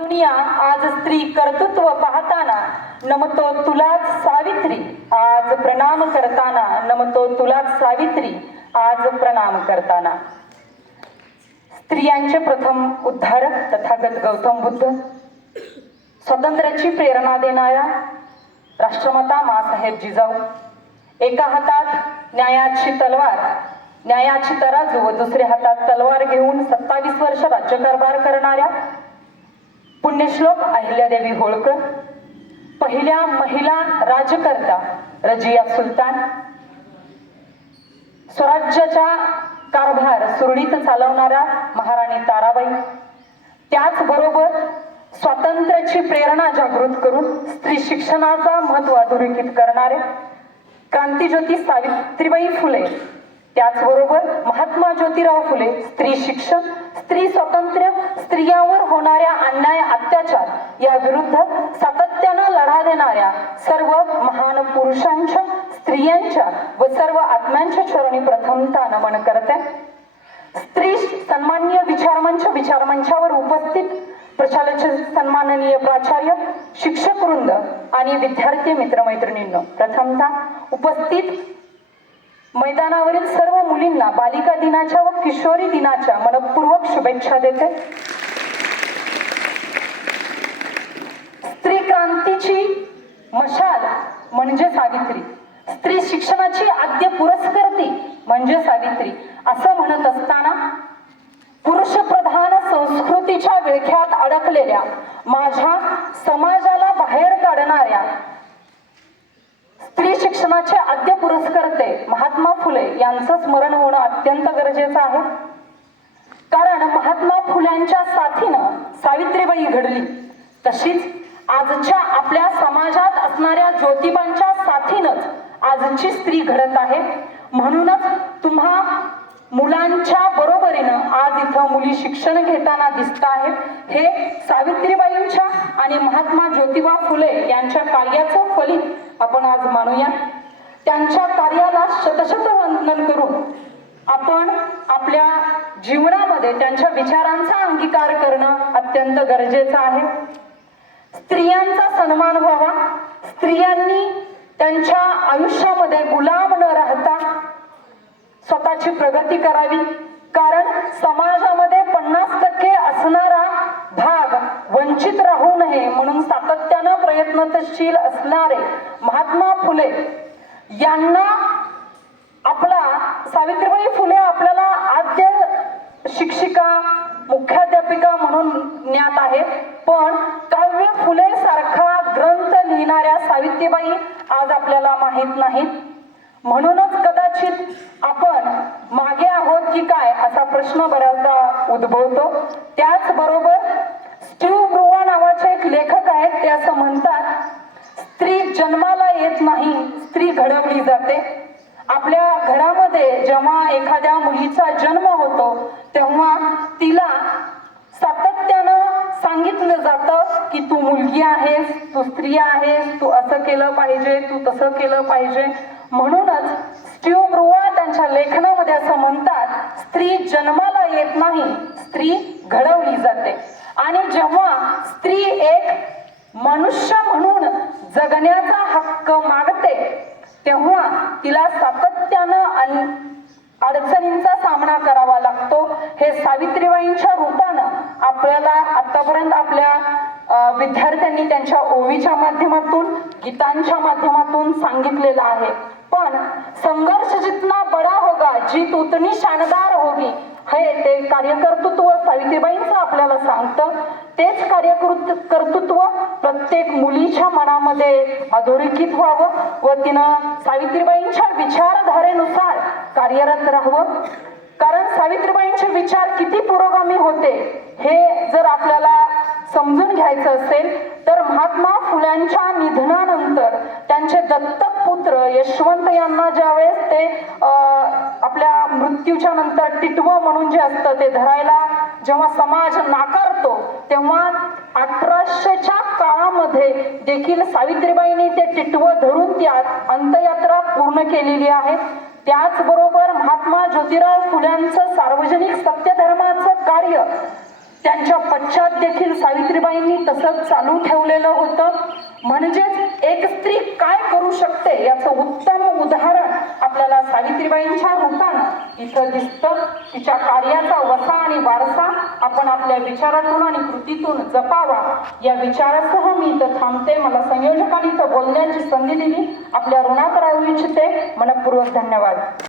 दुनिया आज स्त्री कर्तृत्व पाहताना नमतो तुलाच सावित्री, आज प्रणाम करताना नमतो तुलाच सावित्री, आज प्रणाम करताना. स्त्रियांचे प्रथम उद्धारक तथागत गौतम बुद्ध, स्वातंत्र्याची प्रेरणा देणाऱ्या राष्ट्रमाता माँसाहेब जिजाऊ, एका हातात न्यायाची तलवार, न्यायाची तराजू व दुसऱ्या हातात तलवार घेऊन 27 वर्ष राज्यकारभार करणाऱ्या पुण्यश्लोक अहिल्यादेवी होळकर, पहिल्या महिला राज्यकर्ता रजिया सुलतान, स्वराज्याचा कारभार सुरळीत चालवणाऱ्या महाराणी ताराबाई, त्याचबरोबर स्वातंत्र्याची प्रेरणा जागृत करून स्त्री शिक्षणाचा महत्त्व अधोरेखित करणारे क्रांतीज्योती सावित्रीबाई फुले, त्याचबरोबर महात्मा ज्योतिराव फुले, स्त्री शिक्षण, स्त्री स्वातंत्र्य, स्त्रियांवर होणाऱ्या अन्याय अत्याचार या विरुद्ध सातत्यानं लढा देणाऱ्या सर्व महान पुरुषांच्या, स्त्रियांच्या व सर्व आत्म्यांच्या चरणी प्रथमतः नमन करते. स्त्री सन्माननीय विचारमंचावर उपस्थित प्रशालेचे सन्माननीय प्राचार्य, शिक्षक वृंद आणि विद्यार्थी मित्रमैत्रिणींनो, प्रथमतः उपस्थित मैदानावरील सर्व मुलींना बालिका दिनाच्या व किशोरी दिनाच्या मनपूर्वक शुभेच्छा देते. स्त्री क्रांतीची मशाल म्हणजे सावित्री, स्त्री शिक्षणाची आद्य पुरस्कर्ती म्हणजे सावित्री असं म्हणत असताना पुरुष प्रधान संस्कृतीच्या विळख्यात अडकलेल्या माझ्या समाजाला बाहेर काढणाऱ्या स्त्री शिक्षणाचे आद्य पुरस्कर्ते महात्मा फुले यांचं स्मरण होणं अत्यंत गरजेचं आहे. कारण महात्मा फुल्यांच्या साथीनं सावित्रीबाई घडली, तशीच आजच्या आपल्या समाजात असणाऱ्या ज्योतिबांच्या साथीनंच आजची स्त्री घडत आहे. म्हणूनच तुम्हा मुलांच्या बरोबरीनं आज इथं मुली शिक्षण घेताना दिसत आहेत. हे सावित्रीबाईंच्या आणि महात्मा ज्योतिबा फुले यांच्या कार्याचं फलित आपण आज मानूया. त्यांच्या कार्याला शतशत वंदन करून आपण आपल्या जीवनामध्ये त्यांच्या विचारांचा अंगीकार करणं अत्यंत गरजेचं आहे. स्त्रियांचा सन्मान व्हावा, स्त्रियांनी त्यांच्या आयुष्यामध्ये गुलाम न राहता स्वतःची प्रगती करावी. कारण समाजामध्ये 50% असणारा भाग वंचित राहू नये म्हणून सातत्यानं प्रयत्नशील असणारे महात्मा फुले यांना आपला सावित्रीबाई फुले आपल्याला आद्य शिक्षिका, मुख्याध्यापिका म्हणून ज्ञात आहेत. पण काव्य फुले सारखा ग्रंथ लिहिणाऱ्या सावित्रीबाई आज आपल्याला माहित नाहीत. म्हणूनच कदाचित आपण मागे आहोत की काय असा प्रश्न बऱ्याचदा उद्भवतो. त्याचबरोबर स्टीव्ह ब्रुवा नावाचे एक लेखक आहेत, ते असं म्हणतात, स्त्री जन्माला येत नाही, स्त्री घडवली जाते. आपल्या घरामध्ये जेव्हा एखाद्या मुलीचा जन्म होतो तेव्हा तिला सातत्यानं सांगितलं जातं की तू मुलगी आहेस, तू स्त्री आहेस, तू असं केलं पाहिजे, तू तसं केलं पाहिजे. म्हणूनच स्टीव्ह ब्रुवा त्यांच्या लेखनामध्ये असं म्हणतात, स्त्री जन्माला येत नाही, स्त्री घडवली जाते. आणि जेव्हा स्त्री एक मनुष्य म्हणून जगण्याचा हक्क मागते तेव्हा तिला सातत्यानं अडचणींचा सामना करावा लागतो. हे सावित्रीबाईंच्या रूपानं आपल्याला आतापर्यंत आपल्या विद्यार्थ्यांनी त्यांच्या ओवीच्या माध्यमातून, गीतांच्या माध्यमातून सांगितलेलं आहे. पण संघर्ष जितना बडा होगा जीत उतनी शानदार होगी, हे ते कार्यकर्तृत्व सावित्रीबाईंचं आपल्याला सांगतं. तेच कार्यकर्तृत्व प्रत्येक मुलीच्या मनामध्ये अधोरेखित व्हावं व तिनं सावित्रीबाईंच्या विचारधारेनुसार कार्यरत राहावं. कारण सावित्रीबाईंचे विचार किती पुरोगामी होते हे जर आपल्याला समजून घ्यायचं असेल तर महात्मा फुल्यांच्या निधनानंतर त्यांचे दत्तक पुत्र यशवंत यांना ज्यावेळेस ते आपल्या मृत्यूच्या नंतर टिटवं म्हणून जे असतं ते धरायला जेव्हा समाज नाकारतो तेव्हा 1800च्या काळामध्ये देखील सावित्रीबाईंनी ते टिटवं धरून ती अंत्ययात्रा पूर्ण केलेली आहे. त्याचबरोबर महात्मा ज्योतिराव फुल्यांचं सार्वजनिक सत्यधर्माचं कार्य त्यांच्या पश्चात देखील सावित्रीबाईंनी तसंच चालू ठेवलेलं होतं. म्हणजेच एक स्त्री काय करू शकते याचं उत्तम उदाहरण आपल्याला सावित्रीबाईंच्या रूपानं इथं दिसतं. तिच्या कार्याचा वसा आणि वारसा आपण आपल्या विचारातून आणि कृतीतून जपावा या विचारासह मी इथं थांबते. मला संयोजकांनी इथं बोलण्याची संधी दिली, आपल्या ऋणात राहू इच्छिते. मनपूर्वक धन्यवाद.